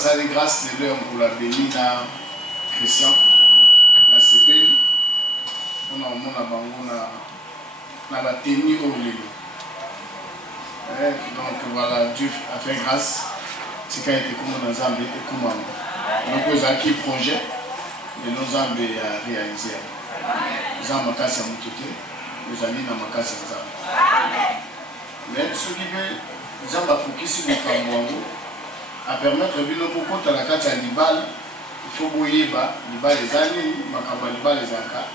ça les grâces de l'heure pour la béni à Christian, la CPL. On a un monde à la tenue au lieu. Donc voilà, Dieu a fait grâce. C'est quand il était comme dans Zambie et comme donc aux acquis projet de nos Zambie à réaliser. Zambie a cassé mon côté, les amis n'ont pas cassé Zambie. Mais ce qui veut Zambie a focus sur le Kamboango à permettre de vivre beaucoup de la carte à l'Ibal. Il faut bouiller bas, l'Ibal les années, l'Ibal les ancas.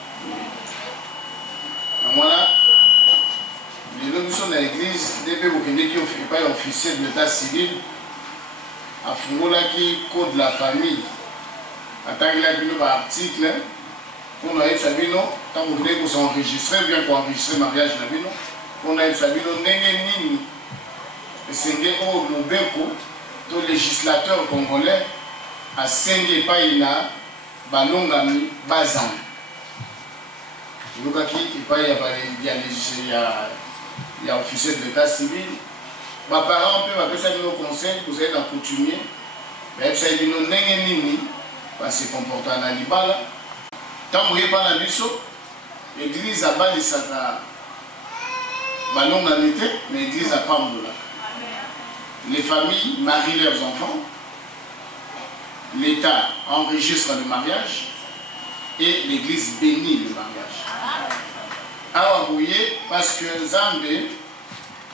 Voilà. Les hommes sont dans l'église, des pays qui ne sont pas officiels de l'état civil, à Fungola qui code de la famille. En tant que là, article, on a eu Sabino, quand vous voulez que vous enregistrez, bien qu'on enregistre le mariage de Sabino, on a eu Sabino, Nengenini, et c'est au Mobeko, tout législateur congolais, à Senge Païna, Balongami, Bazan. Donc, il y a officier de l'état civil. Mes parents peuvent appeler ça nos conseils, vous êtes un coutumier. Mais ça dit non, n'engagez parce que comportant un animal. Tant que vous n'avez pas la mission, l'église a bas les sacres. Non, mais l'église a pas de là. Les familles marient leurs enfants. L'État enregistre le mariage. Et l'église bénit le mariage. Alors, vous voyez, parce que Zambé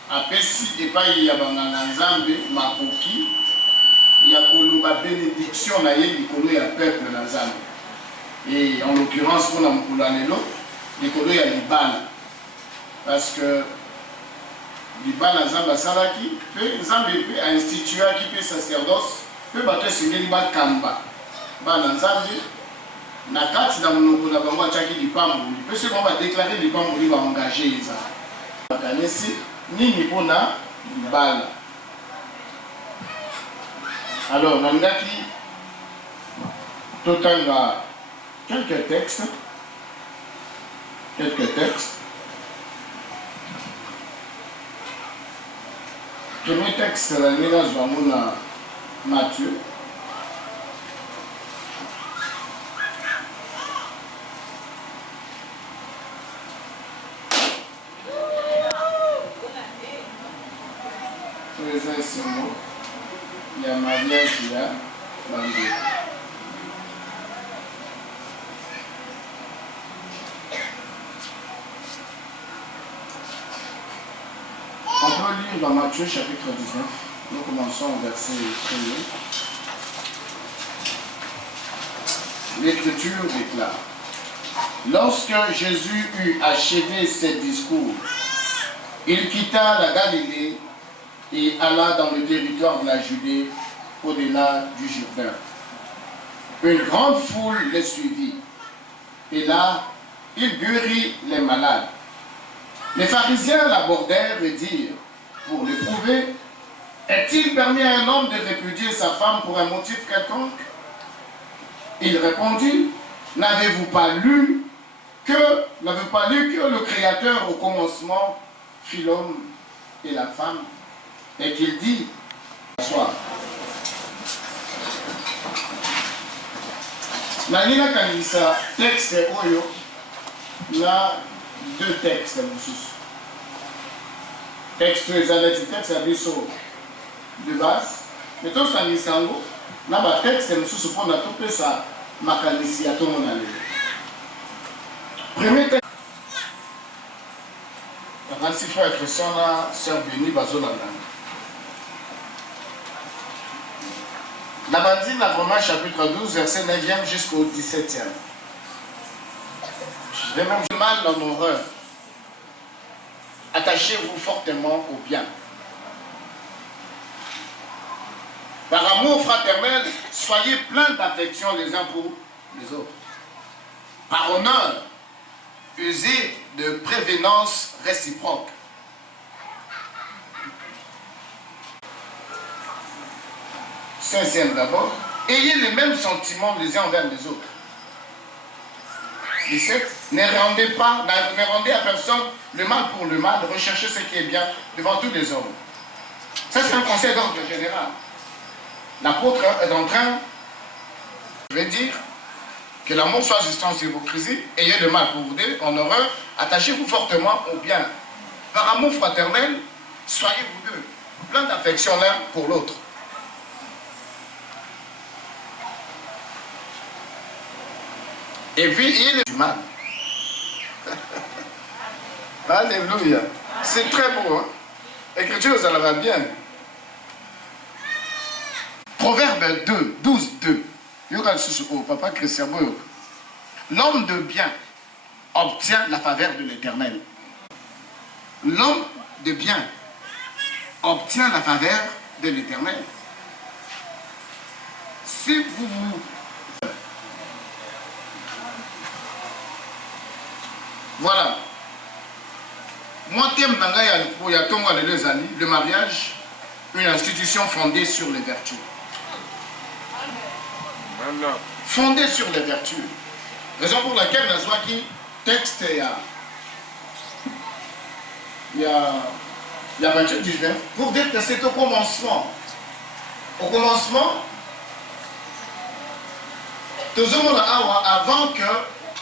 a pessi et pas il y a Zambé, Makoki, il y a une bénédiction il y a peuple dans Zambé. Et en l'occurrence, pour l'Amoulanelo, il y a Liban. Parce que Liban a Zambé Salaki, Zambé a institué qui peut sacerdoce, peut battre signer Liban Kamba. Dans Zambé, na kati na monoko na bango ataki lipambo pe se on va déclarer lipambo li va engager ça kanesi nini pona bala alors nangaki totanga quelques textes premier texte la nina zwamuna Matthieu il y a mariage, il y a mariage. On peut lire dans Matthieu chapitre 19. Nous commençons au verset 1. L'Écriture déclare: lorsque Jésus eut achevé ses discours, il quitta la Galilée et alla dans le territoire de la Judée, au-delà du Jourdain. Une grande foule les suivit, et là, il guérit les malades. Les pharisiens l'abordèrent et dirent, pour le prouver, est-il permis à un homme de répudier sa femme pour un motif quelconque? Il répondit, n'avez-vous pas lu que le Créateur au commencement fit l'homme et la femme? Et qu'il dit, soir. Nanina kanisa texte oyo na deux textes texte ezalati texte abiso de base mais to sanisango na ba texte mususu pona to pesa makanisi ya to mona lelo. Premier texte Nancy frère Christian na sœur Béni bazolanda. La bandine dans Romains chapitre 12, verset 9e jusqu'au 17e. Je vais même mal en horreur. Attachez-vous fortement au bien. Par amour fraternel, soyez pleins d'affection les uns pour les autres. Par honneur, usez de prévenance réciproque. Sincère d'abord, ayez les mêmes sentiments les uns envers les autres. 17. Ne rendez à personne le mal pour le mal, recherchez ce qui est bien devant tous les hommes. Ça c'est un conseil d'ordre général. L'apôtre est en train de dire que l'amour soit distance d'hypocrisie, ayez le mal pour vous deux, en horreur, attachez-vous fortement au bien. Par amour fraternel, soyez vous deux, plein d'affection l'un pour l'autre. Et puis, il est du mal. Alléluia. C'est très beau, hein? L'écriture, ça va bien. Proverbe 2, 12, 2. Papa Christian, l'homme de bien obtient la faveur de l'Éternel. L'homme de bien obtient la faveur de l'Éternel. Si vous voilà. Moi, le mariage, une institution fondée sur les vertus. Fondée sur les vertus. Raison pour laquelle nous avons qui texte il y a 28-19 pour dire que c'est au commencement. Au commencement, avant que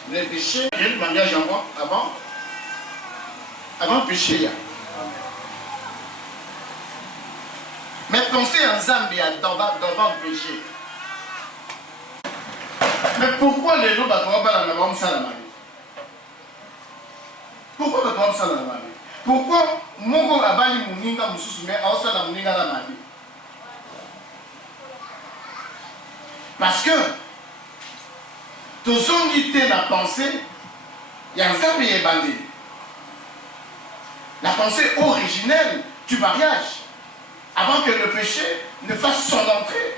les péchés, le mariage avant le péché. Mais pensez en Zambie devant le péché. Mais pourquoi les gens ne ça la marie? Pourquoi ne pas ça la marie? Pourquoi mon abali muninga mususu mais ça la muninga la marie? Parce que tous ont la pensée, il y a un Zambie et bandit. La pensée originelle du mariage, avant que le péché ne fasse son entrée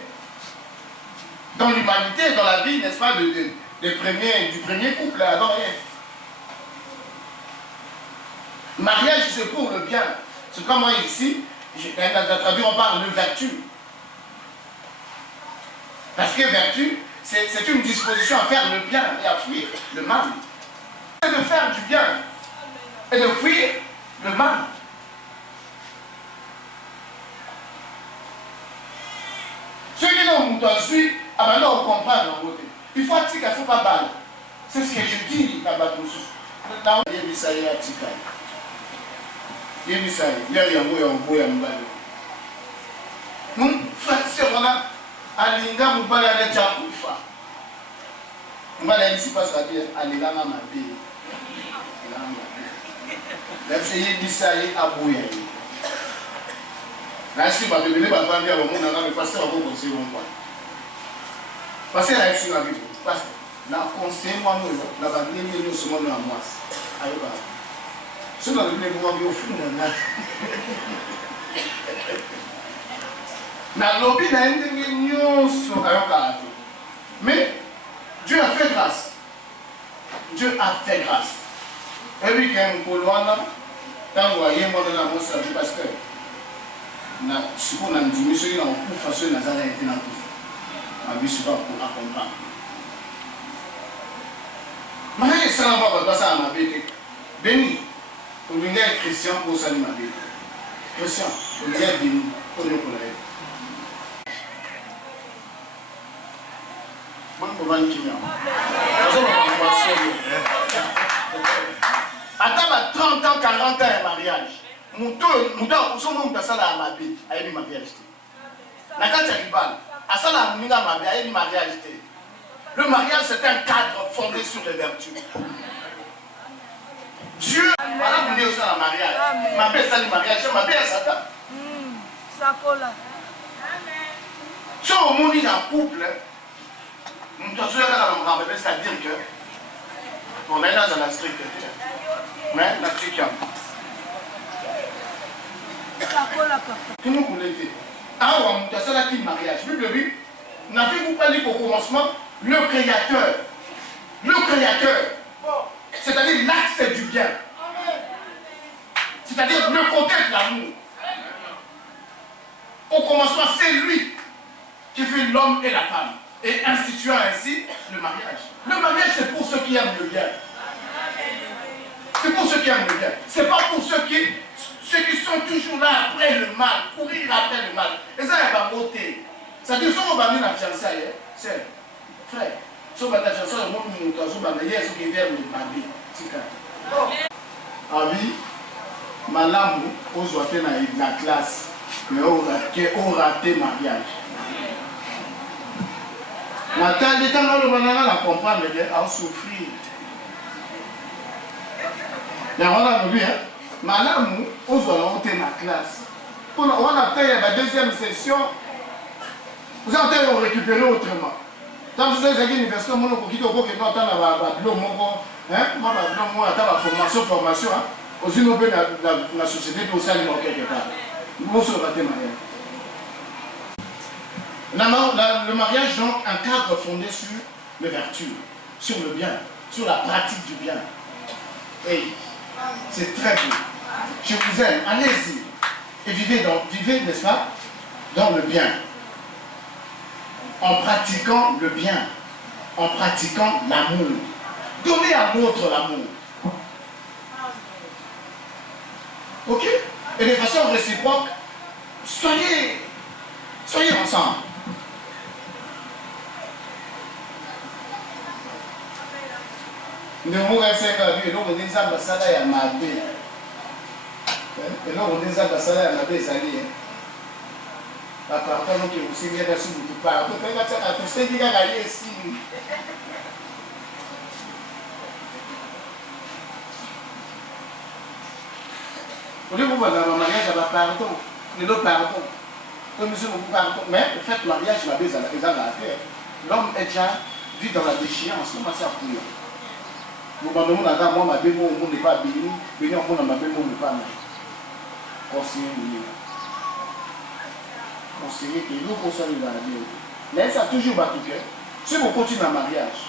dans l'humanité, dans la vie, n'est-ce pas, du premier couple, Adam et Ève. Mariage, c'est pour le bien. C'est comme moi ici, traduit, on parle de vertu. Parce que vertu, c'est une disposition à faire le bien et à fuir le mal. C'est de faire du bien et de fuir le mal. Ceux qui n'ont pas suivi, on comprend la beauté. Il faut qu'il ne faut pas balle. C'est ce que je dis à Batoussou. Il y a des sailles à Tika. Il y a des sailles. Il y a des sailles. Nous, frère, on a Alinga Moubala de Djakoufa. Moubala ici passe à dire Alinga Mabé. Là, c'est des sailles à Bouya. Là, si vous avez venir à Bambia, on a le pasteur à vous conseiller. Parce que là, c'est la vie. Parce que la conseil, moi, la famille, nous sommes en moi. Ce qu'on a vu, nous avons fait na lobby na ndenge nyonso ayokala te. Mais Dieu a fait grâce. Dieu a fait grâce. Et puis quand mokolo wana ntango ayembana na mosala parce que na sikoyo na ndimi soki na kokufa soki nazala ete na kufa mabiso akomprendre maa esala mwa bato basala mabe te. Beni olinga ya Christian mpo osali mabe te. Christian olinga ya beni mpo nekola ye. Attends 30 ans, 40 ans de mariage. Mon son nom de ça à ma vie, à une mariage. La carte est ribale. À ça, la mina ma vie, à une mariage. Le mariage, c'est un cadre fondé sur les vertus. Dieu, voilà, vous dites ça, la mariage. Ma belle, ça, le mariage, ma belle, ça, ça. Si on monte dans un couple, c'est-à-dire que on est là dans la stricte mais la stricte comment vous l'êtes ah on a ça là qui mariage Bible dit n'avez-vous pas dit au commencement le créateur c'est-à-dire l'axe du bien c'est-à-dire le côté de l'amour au commencement c'est lui qui fait l'homme et la femme et instituant ainsi le mariage. Le mariage, c'est pour ceux qui aiment le bien. C'est pour ceux qui aiment le bien. C'est pas pour ceux qui sont toujours là après le mal, courir après le mal. Et ça, il n'y a pas beauté. C'est-à-dire, si on va venir à fiançailles, c'est frère. Si on va venir à fiançailles, on va venir à fiançailles, on va venir à oui, malamu, on se voit dans la classe, mais on raté mariage. Nathalie, quand on va comprendre, on souffrir. Il y a un peu, malamu, on se voit dans la classe. On a fait la deuxième session. Vous avez récupéré autrement. Quand vous avez l'université, vous avez une formation. Aussi, nous avons la société qui est quelque part. Nous sommes ratés mariage. Le mariage, donc, un cadre fondé sur les vertus, sur le bien, sur la pratique du bien. Et c'est très beau. Je vous aime, allez-y. Et vivez, n'est-ce pas, dans le bien. En pratiquant le bien, en pratiquant l'amour. Donnez à l'autre l'amour. Ok? Et de façon réciproque, soyez ensemble. Nous avons la pardon que vous signez là sous vous pas. Vous faites la tout c'est dire là ici. Au lieu de vous voir dans le mariage, il y a pardon. Il y a pardon. Comme monsieur vous pardon. Mais le fait mariage, la bise à terre. L'homme est déjà vit dans la déchéance. Comment ça pour nous? Nous demandons à moi ma bémo, on n'est pas béni. Béni on a ma bémo, on n'est pas béni. Conseiller. Conseiller que nous consommons dans la vie. Mais ça a toujours battu cœur. Si vous continuez un mariage,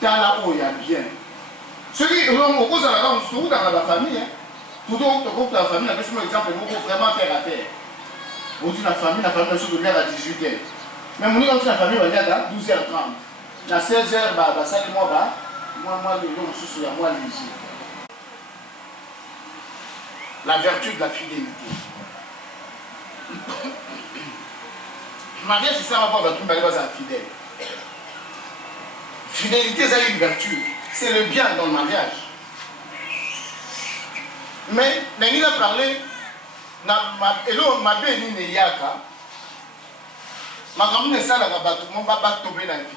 t'as là où il y a bien. Celui qui on cause à la on dans la famille. Pour d'autres, la famille, avec un exemple, nous vraiment terre à terre. Vous dites la famille est sur le à 18h. Mais mon dit la famille va dire à 12h30. À 16h, ça dit moi, les gens sont sur moi léger. La vertu de la fidélité. Le mariage, c'est ça, on va tout le monde fidèle. Fidélité, c'est une vertu. C'est le bien dans le mariage. Mais, il a parlé, ma belle, ma grand-mère, ça, mon papa, tomber dans la fidélité.